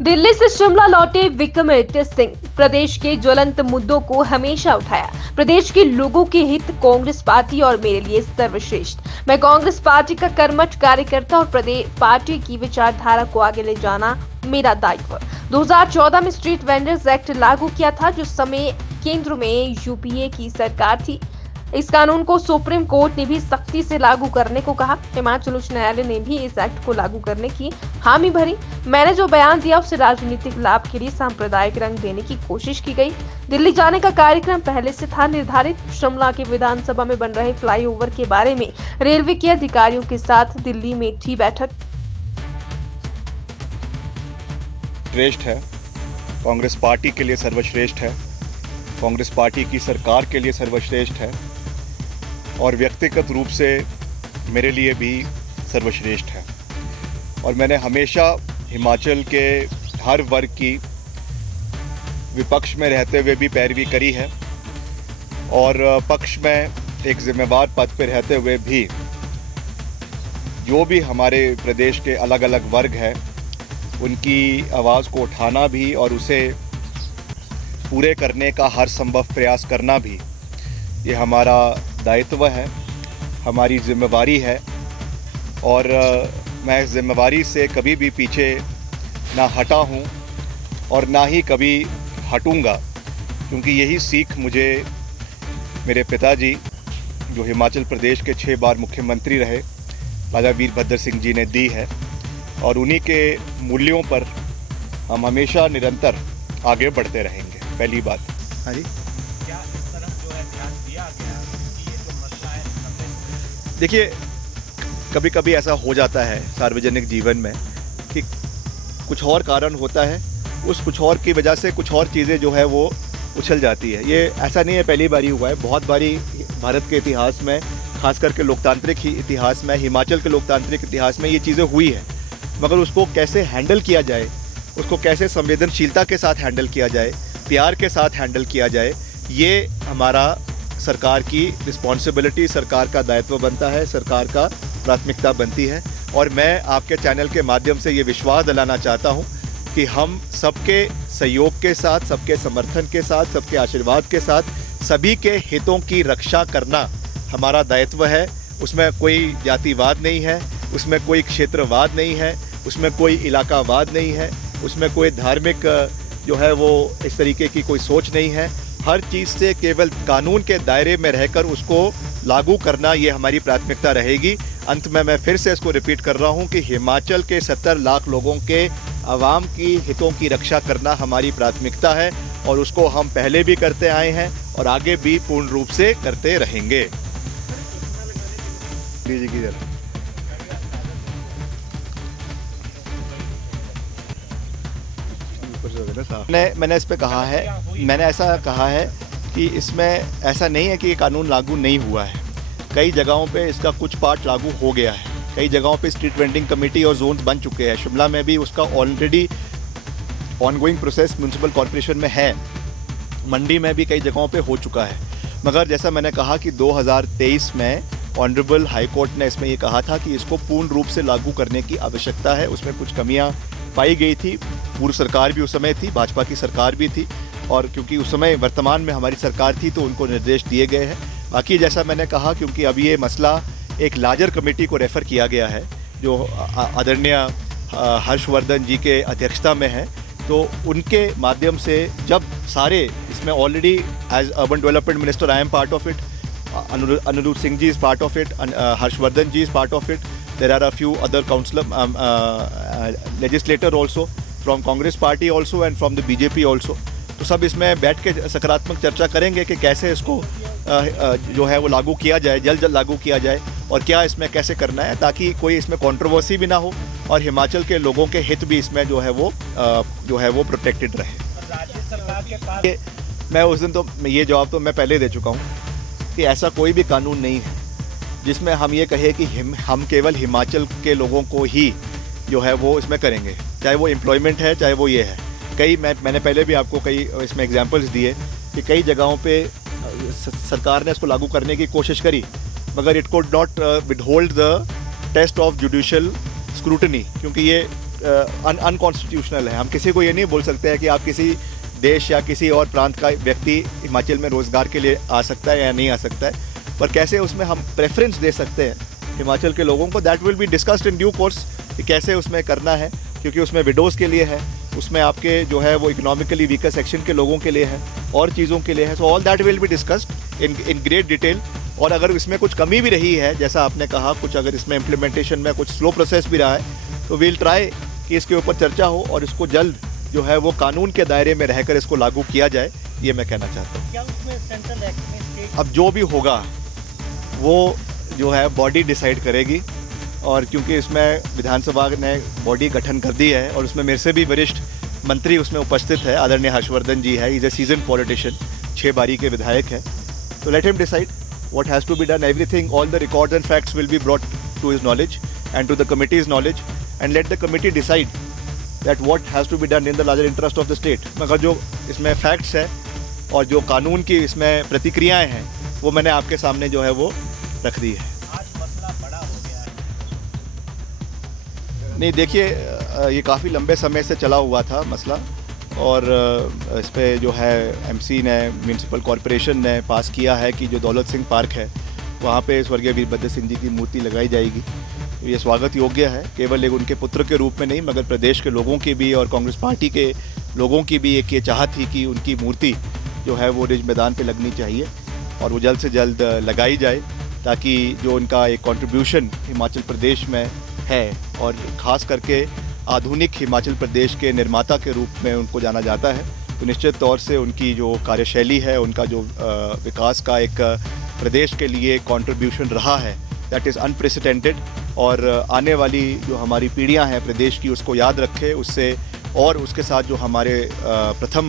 दिल्ली से शिमला लौटे विक्रमादित्य सिंह प्रदेश के ज्वलंत मुद्दों को हमेशा उठाया। प्रदेश के लोगों के हित कांग्रेस पार्टी और मेरे लिए सर्वश्रेष्ठ। मैं कांग्रेस पार्टी का कर्मठ कार्यकर्ता और प्रदेश पार्टी की विचारधारा को आगे ले जाना मेरा दायित्व। 2014 में स्ट्रीट वेंडर्स एक्ट लागू किया था, जिस समय केंद्र में यूपीए की सरकार थी। इस कानून को सुप्रीम कोर्ट ने भी सख्ती से लागू करने को कहा। हिमाचल उच्च न्यायालय ने भी इस एक्ट को लागू करने की हामी भरी। मैंने जो बयान दिया उसे राजनीतिक लाभ के लिए सांप्रदायिक रंग देने की कोशिश की गई। दिल्ली जाने का कार्यक्रम पहले से था निर्धारित। शिमला के विधानसभा में बन रहे फ्लाईओवर के बारे में रेलवे के अधिकारियों के साथ दिल्ली में थी बैठक। श्रेष्ठ है, कांग्रेस पार्टी के लिए सर्वश्रेष्ठ है, कांग्रेस पार्टी की सरकार के लिए सर्वश्रेष्ठ है और व्यक्तिगत रूप से मेरे लिए भी सर्वश्रेष्ठ है। और मैंने हमेशा हिमाचल के हर वर्ग की विपक्ष में रहते हुए भी पैरवी करी है और पक्ष में एक जिम्मेवार पद पर रहते हुए भी जो भी हमारे प्रदेश के अलग अलग वर्ग हैं उनकी आवाज़ को उठाना भी और उसे पूरे करने का हर संभव प्रयास करना भी ये हमारा दायित्व है, हमारी जिम्मेवारी है। और मैं इस जिम्मेवारी से कभी भी पीछे ना हटा हूँ और ना ही कभी हटूँगा, क्योंकि यही सीख मुझे मेरे पिताजी जो हिमाचल प्रदेश के 6 बार मुख्यमंत्री रहे राजा वीरभद्र सिंह जी ने दी है और उन्हीं के मूल्यों पर हम हमेशा निरंतर आगे बढ़ते रहेंगे। पहली बात। हाँ जी, क्या इस तरफ जो है ध्यान दिया गया कि ये जो मसला है? देखिए, कभी कभी ऐसा हो जाता है सार्वजनिक जीवन में कि कुछ और कारण होता है, उस कुछ और की वजह से कुछ और चीज़ें जो है वो उछल जाती है। ये ऐसा नहीं है पहली बारी हुआ है, बहुत बारी भारत के इतिहास में, खास करके लोकतांत्रिक इतिहास में, हिमाचल के लोकतांत्रिक इतिहास में ये चीज़ें हुई है। मगर उसको कैसे हैंडल किया जाए, उसको कैसे संवेदनशीलता के साथ हैंडल किया जाए, प्यार के साथ हैंडल किया जाए, ये हमारा सरकार की रिस्पॉन्सिबिलिटी, सरकार का दायित्व बनता है, सरकार का प्राथमिकता बनती है। और मैं आपके चैनल के माध्यम से ये विश्वास दिलाना चाहता हूँ कि हम सबके सहयोग के साथ, सबके समर्थन के साथ, सबके आशीर्वाद के साथ सभी के हितों की रक्षा करना हमारा दायित्व है। उसमें कोई जातिवाद नहीं है, उसमें कोई क्षेत्रवाद नहीं है, उसमें कोई इलाकावाद नहीं है, उसमें कोई धार्मिक जो है वो इस तरीके की कोई सोच नहीं है। हर चीज़ से केवल कानून के दायरे में रहकर उसको लागू करना ये हमारी प्राथमिकता रहेगी। अंत में मैं फिर से इसको रिपीट कर रहा हूँ कि हिमाचल के 70 लाख लोगों के आवाम की हितों की रक्षा करना हमारी प्राथमिकता है और उसको हम पहले भी करते आए हैं और आगे भी पूर्ण रूप से करते रहेंगे। मैंने इस पे कहा है, मैंने ऐसा कहा है कि इसमें ऐसा नहीं है कि ये कानून लागू नहीं हुआ है। कई जगहों पे इसका कुछ पार्ट लागू हो गया है, कई जगहों पे स्ट्रीट वेंडिंग कमेटी और जोन्स बन चुके हैं। शिमला में भी उसका already ongoing process municipal corporation में है, मंडी में भी कई जगहों पे हो चुका है। मगर जैसा मैंने कहा कि 2023 में ऑनरेबल हाई कोर्ट ने इसमें ये कहा था कि इसको पूर्ण रूप से लागू करने की आवश्यकता है। उसमें कुछ कमियां पाई गई थी, पूर्व सरकार भी उस समय थी, भाजपा की सरकार भी थी, और क्योंकि उस समय वर्तमान में हमारी सरकार थी तो उनको निर्देश दिए गए हैं। बाकी जैसा मैंने कहा, क्योंकि अभी ये मसला एक लार्जर कमेटी को रेफ़र किया गया है जो आदरणीय हर्षवर्धन जी के अध्यक्षता में है, तो उनके माध्यम से जब सारे इसमें already as urban development minister I am part of it, Anirudh Singh ji is part of it, Harshvardhan ji is part of it. There are a few other legislator also from Congress party also and from the BJP also. तो सब इसमें बैठ के सकारात्मक चर्चा करेंगे कि कैसे इसको जो है वो लागू किया जाए, जल्द लागू किया जाए और क्या इसमें कैसे करना है, ताकि कोई इसमें कंट्रोवर्सी भी ना हो और हिमाचल के लोगों के हित भी इसमें जो है वो प्रोटेक्टेड रहे। राज्य सरकार के पास मैं उस दिन तो ये जवाब तो मैं पहले दे चुका हूँ कि ऐसा कोई भी कानून नहीं है जिसमें हम ये कहें कि हम केवल हिमाचल के लोगों को ही जो है वो इसमें करेंगे, चाहे वो एम्प्लॉयमेंट है, चाहे वो ये है। मैंने पहले भी आपको कई इसमें एग्जांपल्स दिए कि कई जगहों पे सरकार ने इसको लागू करने की कोशिश करी, मगर it could not withhold the test of judicial scrutiny, क्योंकि ये अनकॉन्स्टिट्यूशनल है। हम किसी को ये नहीं बोल सकते हैं कि आप किसी देश या किसी और प्रांत का व्यक्ति हिमाचल में रोज़गार के लिए आ सकता है या नहीं आ सकता है, पर कैसे उसमें हम प्रेफरेंस दे सकते हैं हिमाचल के लोगों को, that will be discussed in due course कि कैसे उसमें करना है, क्योंकि उसमें विडोज़ के लिए है, उसमें आपके जो है वो इकोनॉमिकली वीकर सेक्शन के लोगों के लिए है और चीज़ों के लिए है। So all that will be discussed in great detail. और अगर इसमें कुछ कमी भी रही है, जैसा आपने कहा, कुछ अगर इसमें इम्प्लीमेंटेशन में कुछ स्लो प्रोसेस भी रहा है, तो वील ट्राई कि इसके ऊपर चर्चा हो और इसको जल्द जो है वो कानून के दायरे में रहकर इसको लागू किया जाए, ये मैं कहना चाहता हूँ। क्या उसमें सेंट्रल एक्ट में स्टेट अब जो भी होगा वो जो है बॉडी डिसाइड करेगी, और क्योंकि इसमें विधानसभा ने बॉडी गठन कर दी है और उसमें मेरे से भी वरिष्ठ मंत्री उसमें उपस्थित है, आदरणीय हर्षवर्धन जी है, इज ए सीजन पॉलिटिशियन, 6 बारी के विधायक है, तो let him decide what has to be done. Everything, all the records and facts will be brought to his knowledge and to the committee's knowledge, and let the committee decide that what has to be done in the larger interest of the state. मगर जो इसमें facts है और जो कानून की इसमें प्रतिक्रियाएं हैं वो मैंने आपके सामने जो है वो रख दी है। आज मसला बड़ा हो गया है। नहीं देखिए, ये काफ़ी लंबे समय से चला हुआ था मसला, और इस पे जो है एमसी ने, म्यूनसिपल कॉरपोरेशन ने पास किया है कि जो दौलत सिंह पार्क है वहाँ पे स्वर्गीय वीरभद्र सिंह जी की मूर्ति लगाई जाएगी। तो ये स्वागत योग्य है, केवल एक उनके पुत्र के रूप में नहीं मगर प्रदेश के लोगों की भी और कांग्रेस पार्टी के लोगों की भी एक ये चाहत थी कि उनकी मूर्ति जो है वो रिज मैदान पे लगनी चाहिए और वो जल्द से जल्द लगाई जाए, ताकि जो उनका एक कंट्रीब्यूशन हिमाचल प्रदेश में है और ख़ास करके आधुनिक हिमाचल प्रदेश के निर्माता के रूप में उनको जाना जाता है, तो निश्चित तौर से उनकी जो कार्यशैली है, उनका जो विकास का एक प्रदेश के लिए कंट्रीब्यूशन रहा है, दैट इज़ अनप्रेसिडेंटेड, और आने वाली जो हमारी पीढ़ियां हैं प्रदेश की उसको याद रखे उससे, और उसके साथ जो हमारे प्रथम